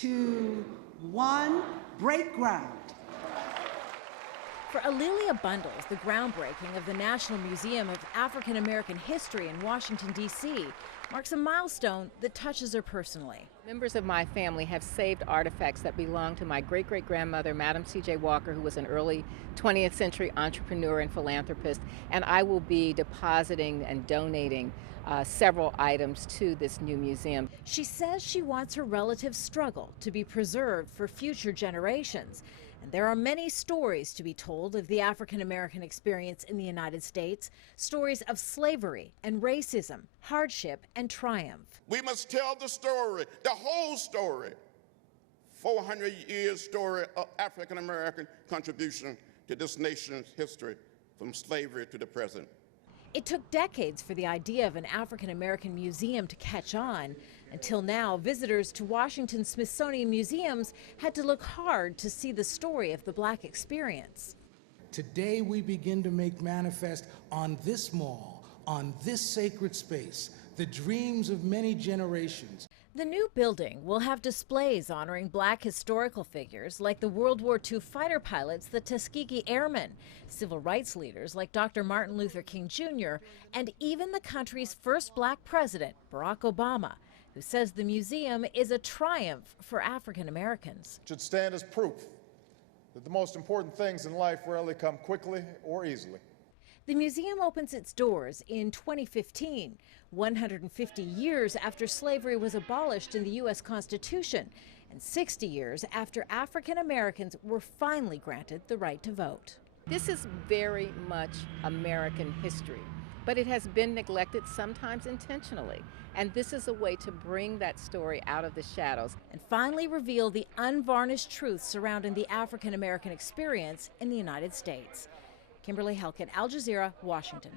2, 1, break ground. For Alelia Bundles, the groundbreaking of the National Museum of African American History in Washington, D.C. marks a milestone that touches her personally. Members of my family have saved artifacts that belong to my great-great-grandmother, Madam C.J. Walker, who was an early 20th century entrepreneur and philanthropist, and I will be depositing and donating several items to this new museum. She says she wants her relatives' struggle to be preserved for future generations. And there are many stories to be told of the African American experience in the United States, stories of slavery and racism, hardship and triumph. We must tell the story, the whole story, 400 years story of African American contribution to this nation's history from slavery to the present. It took decades for the idea of an African American museum to catch on. Until now, visitors to Washington's Smithsonian museums had to look hard to see the story of the Black experience. Today we begin to make manifest on this mall, on this sacred space, the dreams of many generations. The new building will have displays honoring Black historical figures like the World War II fighter pilots, the Tuskegee Airmen, civil rights leaders like Dr. Martin Luther King Jr., and even the country's first Black president, Barack Obama, who says the museum is a triumph for African Americans. It should stand as proof that the most important things in life rarely come quickly or easily. The museum opens its doors in 2015, 150 years after slavery was abolished in the U.S. Constitution, and 60 years after African Americans were finally granted the right to vote. This is very much American history, but it has been neglected, sometimes intentionally. And this is a way to bring that story out of the shadows and finally reveal the unvarnished truth surrounding the African American experience in the United States. Kimberly Halkett, Al Jazeera, Washington.